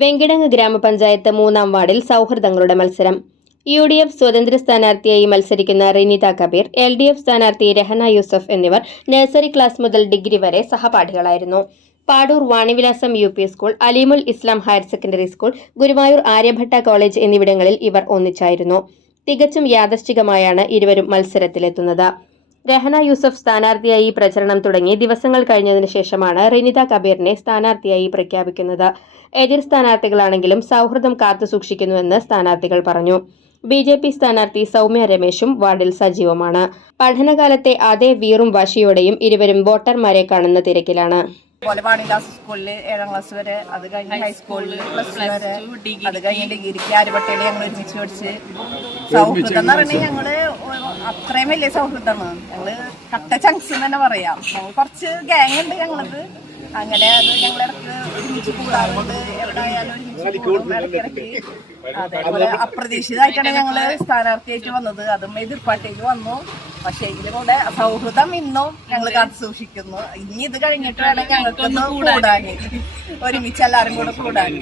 വെങ്കിടങ്ങ് ഗ്രാമപഞ്ചായത്ത് മൂന്നാം വാർഡിൽ സൗഹൃദങ്ങളുടെ മത്സരം. യു ഡി എഫ് സ്വതന്ത്ര സ്ഥാനാർത്ഥിയായി മത്സരിക്കുന്ന Rinitha Kabeer L D F സ്ഥാനാർത്ഥി രഹന യൂസഫ് എന്നിവർ നഴ്സറി ക്ലാസ് മുതൽ ഡിഗ്രി വരെ സഹപാഠികളായിരുന്നു. Padoor Vanivilasam U P school Aleemul Islam higher secondary school Guruvayur Aryabhatta college എന്നിവിടങ്ങളിൽ ഇവർ ഒന്നിച്ചായിരുന്നു. തികച്ചും യാദർശികമായാണ് ഇരുവരും മത്സരത്തിലെത്തുന്നത്. രഹന യൂസഫ് സ്ഥാനാർത്ഥിയായി പ്രചരണം തുടങ്ങി. ദിവസങ്ങൾ കഴിഞ്ഞതിനു ശേഷമാണ് റിനിത കബീറിനെ സ്ഥാനാർത്ഥിയായി പ്രഖ്യാപിക്കുന്നത്. എതിർ സ്ഥാനാർത്ഥികളാണെങ്കിലും സൗഹൃദം കാത്തു കാത്തുസൂക്ഷിക്കുന്നുവെന്ന് സ്ഥാനാർത്ഥികൾ പറഞ്ഞു. ബി ജെ പി സ്ഥാനാർത്ഥി സൗമ്യ രമേശും വാർഡിൽ സജീവമാണ്. പഠനകാലത്തെ അതേ വീറും വാശിയോടെയും ഇരുവരും വോട്ടർമാരെ കാണുന്ന തിരക്കിലാണ്. പോലെ വാണിദാസ് സ്കൂളിൽ ഏഴാം ക്ലാസ് വരെ അത് കഴിഞ്ഞ് ഹൈസ്കൂളിൽ പ്ലസ് ടു വരെ അത് കഴിഞ്ഞ് ഡിഗ്രിക്ക് ആരുപട്ടയിൽ ഞങ്ങൾ ഒരുമിച്ച് പഠിച്ച് സൗഹൃദം എന്ന് പറഞ്ഞാൽ ഞങ്ങൾ അത്രയും വലിയ സൗഹൃദമാണ്. ഞങ്ങൾ കട്ട ചങ്സ് എന്ന് തന്നെ പറയാം. ഞങ്ങൾ കുറച്ച് ഗ്യാങ് ഉണ്ട് ഞങ്ങളത്. അങ്ങനെ അത് ഞങ്ങൾ ഇടയ്ക്ക് ഒരുമിച്ച് കൂടാറുണ്ട്. എവിടെ ആയാലും ഒരുമിച്ച് കൂടും. ഇടയ്ക്കിടയ്ക്ക് അതേപോലെ അപ്രതീക്ഷിതമായിട്ടാണ് ഞങ്ങൾ സ്ഥാനാർത്ഥിയായിട്ട് വന്നത്. അതും എതിർപ്പാട്ടേക്ക് വന്നു. പക്ഷെ എങ്കിലും കൂടെ സൗഹൃദം ഇന്നും ഞങ്ങൾ കാത്തു സൂക്ഷിക്കുന്നു. ഇനി ഇത് കഴിഞ്ഞിട്ട് വേണം ഞങ്ങൾക്കൊന്ന് കൂടാൻ. ഒരുമിച്ച് എല്ലാവരും കൂടെ കൂടാൻ